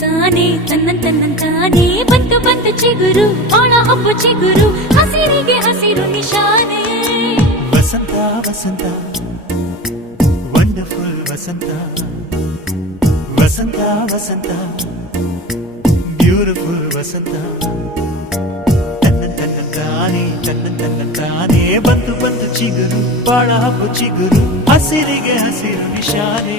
ತನ್ನಂತಾನೆ ತನ್ನಂತಾನೆ ಬಂತು ಬಂತು ಚಿಗುರು ಬಾಳ ಹಬ್ಬ ಚಿಗುರು ಹಸಿರಿಗೆ ಹಸಿರು ನಿಶಾನೆ ವಸಂತ ವಸಂತ ವಂಡರ್ಫುಲ್ ವಸಂತ ವಸಂತ ವಸಂತ ಬ್ಯೂಟಿಫುಲ್ ವಸಂತ ತನ್ನಂತಾನೆ ಬಂತು ಬಂತು ಚಿಗುರು ಬಾಳ ಹಬ್ಬ ಚಿಗುರು ಹಸಿರಿಗೆ ಹಸಿರು ನಿಶಾನೆ